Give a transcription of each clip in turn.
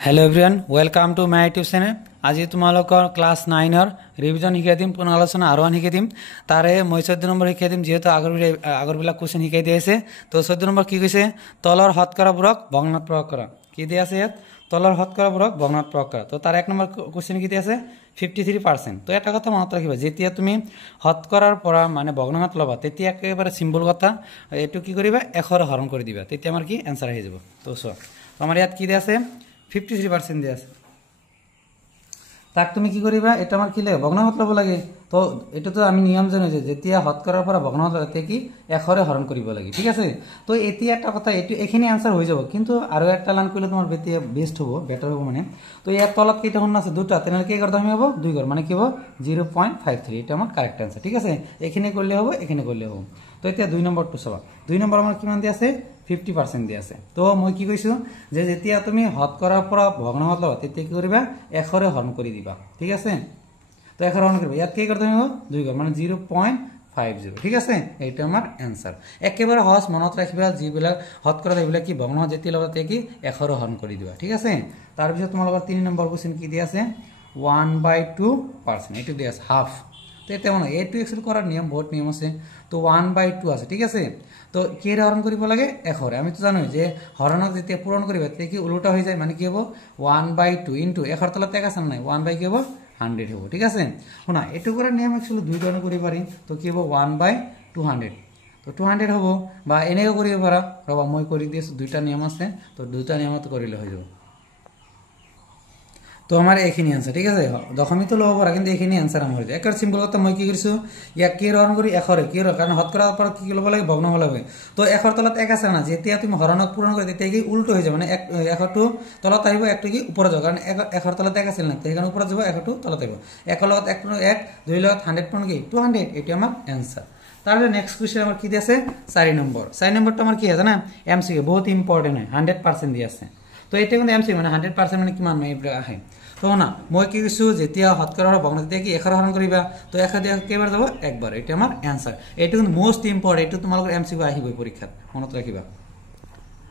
Hello everyone welcome to my YouTube channel. आज तुम्हारा class 9 revision शिकाई दिम पुनरालोचना आरो शिकाई दिम तारे मैं 14 नम्बर शिकाई दिम जेहेतु आगरबिला कुएश्चन शिकाई दी आछे। तो 14 नम्बर कि कैसे तलर हतकराबोरक भग्नात प्रयोग करा कि दी आछे यात तलर हतकराबोरक भग्नात प्रयोग करा। तो तार 1 नम्बर कुएश्चन कि दी आछे 53%। तो এটা কথা মনত রাখিবা যেতিয়া তুমি হতকরার পৰা মানে ভগ্নাংশ লবা তেতিয়া একেবারে সিম্পল কথা এটু কি করিবা 1 হরণ করে দিবা তেতিয়া আমার কি आंसर হয়ে যাব। তো সো আমার ইয়াত কি দি আছে 53% দিয়ে আছে তাক তুমি কি করিবা এটা আমার কি লাগে ভগ্নাংশ লব লাগে। তো এটা তো আমি নিয়ম জানো যে যেতিয়া হতকরার পৰা ভগ্নাংশ লতে কি 1 হরণ করিব লাগে, ঠিক আছে। তো এতিয়া একটা কথা এটু এখানে आंसर হয়ে যাব কিন্তু আরো একটা লাইন কইলে তোমার বেস্ট হবে বেটার হবে মানে। তো এর তলত কিটা হন আছে দুটো তেনাল কি করতে হবে 2 ঘর মানে কি হবে 0.53 এটা আমার কারেক্ট आंसर, ঠিক আছে। এখানে করলে হবে এখানে করলে হবে। তো এটা 2 নম্বর টু সবা 2 নম্বর আমার কি মান দি আছে 50% দি আছে। তো মই কি কইছো যে যেতিয়া তুমি হতকরার পৰা ভগ্নাংশ লবা তেতিয়া কি কৰিবা 1 হৰণ কৰি দিবা, ঠিক আছে। তো 1 হরণ করবে ইয়াত কি করতে হবে 2 ঘর মানে 0.50, ঠিক আছে। এইটা আমার आंसर একেবারে সহজ মনত রাখিবা যিবিলাক হতকরা এইবিলাক কি ভগ্নাংশ যেতিয়া লবা তেতিয়া কি 1 হরণ কৰি দিবা, ঠিক আছে। তাৰ পিছত তোমালোকৰ 3 নম্বৰ কোশ্চেন কি দি আছে 1/2% এটা দি আছে হাফ। তো এটা মানে এ টু এক্সেল করার নিয়ম বহুত নিয়ম আছে। তো 1/2 আছে, ঠিক আছে। তো কি হরণ করিব লাগে 1 আমি তো জানোই যে হরণক যেতিয়া পূরণ করিবা তে কি উল্টা হয়ে যায় মানে কি হবে 1/2 ইনটু 1 তলত এক আছে না 1 কি হবে 100 হবে, ঠিক আছে। শোনা এটু করার নিয়ম एक्चुअली দুই ধরনের করি পারি। তো কি হবে 1/200 তো 200 হবে বা এনেও করিব পারা রবা মই করি দিয়েছি দুইটা নিয়ম আছে। তো দুইটা নিয়মত করিলে হয়ে যাবে। তো আমার এখানে आंसर, ঠিক আছে। দশমিক তো লব পারা কিন্তু এখানে आंसर আমার হয়ে যায় একেবারে সিম্পল কথা। মই কি কৰিছো ইয়াক কি হরণ করি 1 কি হরণ কারণ হতকরার পর কি লব লাগে ভগ্নাংশ লাগে। তো 1 তলত এক আছে না যেতিয়া তুমি হরণক পূরণ করে তেতিয়া কি উল্টো হয়ে যায় মানে 1 টু তলত আহিব 1 কি উপরে যাব কারণ 1 তলত এক আছে না তো এখানে উপরে যাব 1 টু তলত আহিব 1 লগত 1 2 লগত 100 পূরণ কি 200 এটা আমার आंसर। তাহলে নেক্সট কোশ্চেন আমার কি দি আছে 4 নম্বর। 4 নম্বরটা আমার কি আছে না এমসিকিউ বহুত ইম্পর্টেন্ট হয় 100% দি আছে। তো এটা কিন্তু এমসিকিউ মানে 100% মানে কিমান মানে আহে। তো না মই কি কিছু যেতিয়া হতকরার ভগ্নাংশ দিয়ে কি 1 হরণ করিবা তো 1 দিয়ে কেবার যাব একবার এটা আমার आंसर। এটা কিন্তু মোস্ট ইম্পর্টেন্ট এটা তোমালোকৰ এমসিকিউ আহিব পরীক্ষাত মনত রাখিবা।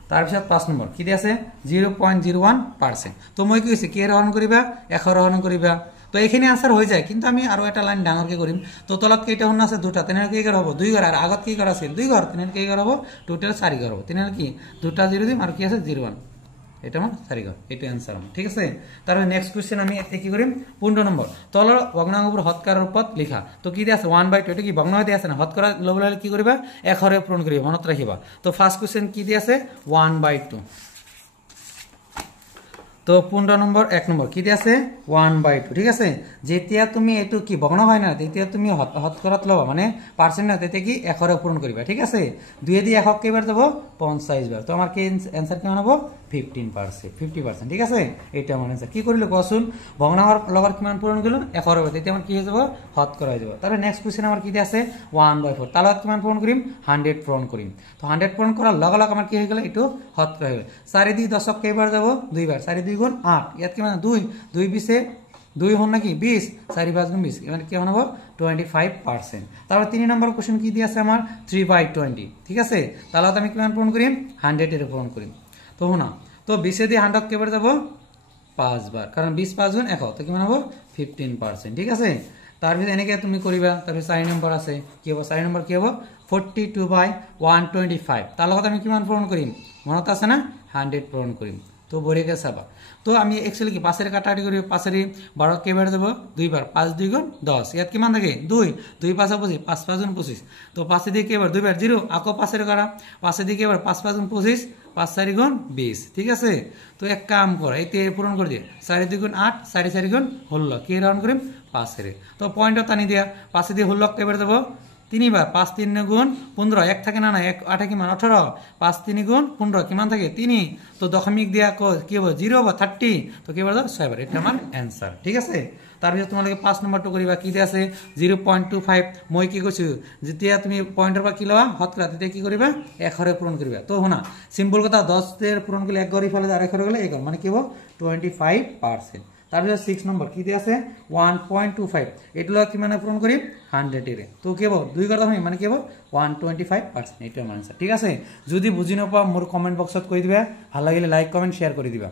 তার পিছত 5 নম্বর কি দি আছে 0.01%। তো মই কি কইছি কি হরণ করিবা 1 হরণ করিবা তো এখানে आंसर হয়ে যায় কিন্তু আমি আরো একটা লাইন ডাঙরকে করিম। তো তলত কেইটা হন আছে দুটা তেনে কি করা হবে 2 ঘর আর আগত কি করা আছে 2 ঘর তেনে কি করা হবে টোটাল 4 ঘর হবে তেনে কি দুটা 0 দিম আর কি আছে 01 এটা আমার 4 ঘর এটা आंसर আমার, ঠিক আছে। তারপর নেক্সট কোশ্চেন আমি এতে কি করিম 15 নম্বর তলর ভগ্নাংশ উপর হতকরার রূপত লেখা। তো কি দি আছে 1/2 এটা কি ভগ্নাংশ দি আছে না হতকরা লবলে কি করিবা 1 হরে পূরণ করিবা মনত রাখিবা। তো ফার্স্ট কোশ্চেন কি দি আছে 1/2। তো 15 নম্বর 1 নম্বর কি দি আছে 1/2, ঠিক আছে। যেতিয়া তুমি এটু কি ভগ্ন হয় না তেতিয়া তুমি হতকরাত লবা মানে পার্সেন্ট না তেতে কি 1 হরে পূরণ করিবা, ঠিক আছে। 2 দিয়ে 1 কেবার দেব 50 বার। তো আমার কি आंसर কেমন হবে 50%, ঠিক আছে। এটা আমার आंसर কি করিল কসুন ভগ্নাংশৰ লগৰ কিমান পূরণ গেল 1 হরে তেতিয়া আমার কি হয়ে যাব হতকরা হয়ে যাব। তারপর নেক্সট কোশ্চেন আমার কি দি আছে 1/4 তালত কিমান পূরণ করিম 100 পূরণ করিম। তো 100 পূরণ করার লগ লগ আমার কি হয়ে গেল এটু হতকরা হয়ে গেল। 4 দিয়ে 10 কেবার যাব 2 বার 4 2 গুণ 8 ইয়াত কি মানে 2 2 20 2 হন নাকি 20 4 5 গুণ 20 মানে কি হবে 25%। তারপর 3 নম্বর কোশ্চেন কি দি আছে আমার 3/20, ঠিক আছে। তালত আমি কিমান পূরণ করিম 100 এর পূরণ করিম। তো না তো 20 দিয়ে 100 কেবার যাব 5 বার কারণ 20 5 গুণ 1 তো কিমান হবে 15%, ঠিক আছে। তার ভিতরে এনেকে তুমি করিবা। তারপর 4 নম্বর আছে কি হবে 4 নম্বর কি হবে 42/125 তার লগত আমি কিমান পূরণ করিম মনত আছে না 100 পূরণ করিম। তো বড়ে গেছে আবার। তো আমি एक्चुअली কি 5 এর কাটাকাটি করি 5 এর 12 কেবার দেব 2 বার 5 2 গুণ 10 ইয়াত কিমান থাকে 2 2 5 25 5 5 গুণ 25 তো 5 দিয়ে কেবার 2 বার 0 আকো 5 এর কাটা 5 দিয়ে কেবার 5 5 গুণ 25 5 4 গুণ 20, ঠিক আছে। তো এক কাম কর এতে পূরণ করে দিয়ে 4 2 গুণ 8 4 4 গুণ 16 কি রাউন্ড করিম 5 এর। তো পয়েন্টটা টানি দিয়া 5 দিয়ে 16 কেবার দেব 3 বার 5 3 গুণ 15 এক থাকে না না 1 8 কি মান 18 5 3 গুণ 15 কিমান থাকে 3 তো দশমিক দিয়া কি হবে 0 বা 30 তো কি বলতো 6 বার এটা আমার आंसर, ঠিক আছে। তার ভিতর তোমাকে 5 নম্বরটা করিবা কি দি আছে 0.25 মই কি কইছি যেতিয়া তুমি পয়েন্টের পর কি লবা হতকরা দিতে কি করিবা 1 হরে পূরণ করিবা। তো হোনা সিম্পল কথা 10 এর পূরণ করলে 1 ঘরে ফেলে আর 1 ঘরে গেলে 1 মানে কি হবে 25%। তারপরে 6 নম্বর কি দি আছে 1.25 এগুলো কি মানে পূরণ করি 100 এর। তো কি হবে 2 ঘর দাম মানে কি হবে 125% এটা আমার आंसर, ঠিক আছে। যদি বুঝি না পাও মোর কমেন্ট বক্সত কই দিবা, ভালো লাগিলে লাইক কমেন্ট শেয়ার করে দিবা।